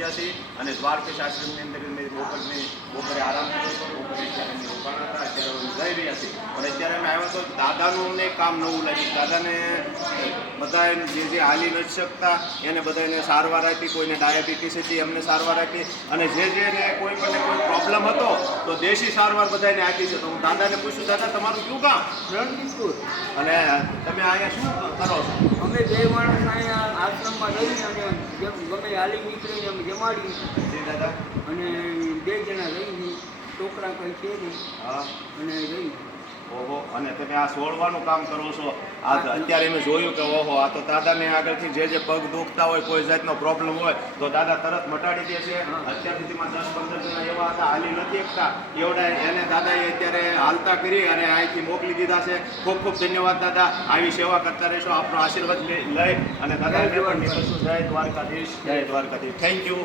ગયા છીએ અને દ્વારકેશ આશ્રમની અંદર મેં બપોરે આરામ કર્યો હતો. બપોરે અત્યારે અમે રોકાણા હતા, અત્યારે જઈ રહ્યા છીએ. પણ અત્યારે અમે આવ્યા તો દાદાનું અમને કામ નવું લાગ્યું. દાદાને બધા જે હાલી નથી શકતા એને બધાને સારવાર આપી, કોઈને ડાયાબિટીસ હતી એમને સારવાર આપી, અને જેને કોઈ પણ કોઈ પ્રોબ્લેમ હતો તો દેશી સારવાર બધાને આપી છે. તો હું દાદાને પૂછ્યું, દાદા તમારું કયું કામ? રણજીતપુર. અને તમે અહીંયા શું કરો છો? અમે બે માણસ અહીંયા આશ્રમમાં રહીને અને ગમે હાલી નીકળીને અમે જમાડી જી દાદા. અને 2 જણા રહીને છોકરા કંઈ છે નહીં હા. અને રહી. ઓહો, અને તમે આ સોળવાનું કામ કરો છો. આ અત્યારે મેં જોયું કે ઓહો, આ તો દાદાને આગળથી જે પગ દુખતા હોય, કોઈ જાતનો પ્રોબ્લેમ હોય તો દાદા તરત મટાડી દે છે. અત્યાર સુધીમાં 10-15 જણા એવા હતા હાલી નથી શકતા, એવડા એને દાદાએ અત્યારે હાલતા કરી અને અહીંથી મોકલી દીધા છે. ખૂબ ખૂબ ધન્યવાદ દાદા. આવી સેવા કરતા રહેશો, આપનો આશીર્વાદ લઈ અને દાદા જય દ્વારકાધીશ, જય દ્વારકાધીશ. Thank you.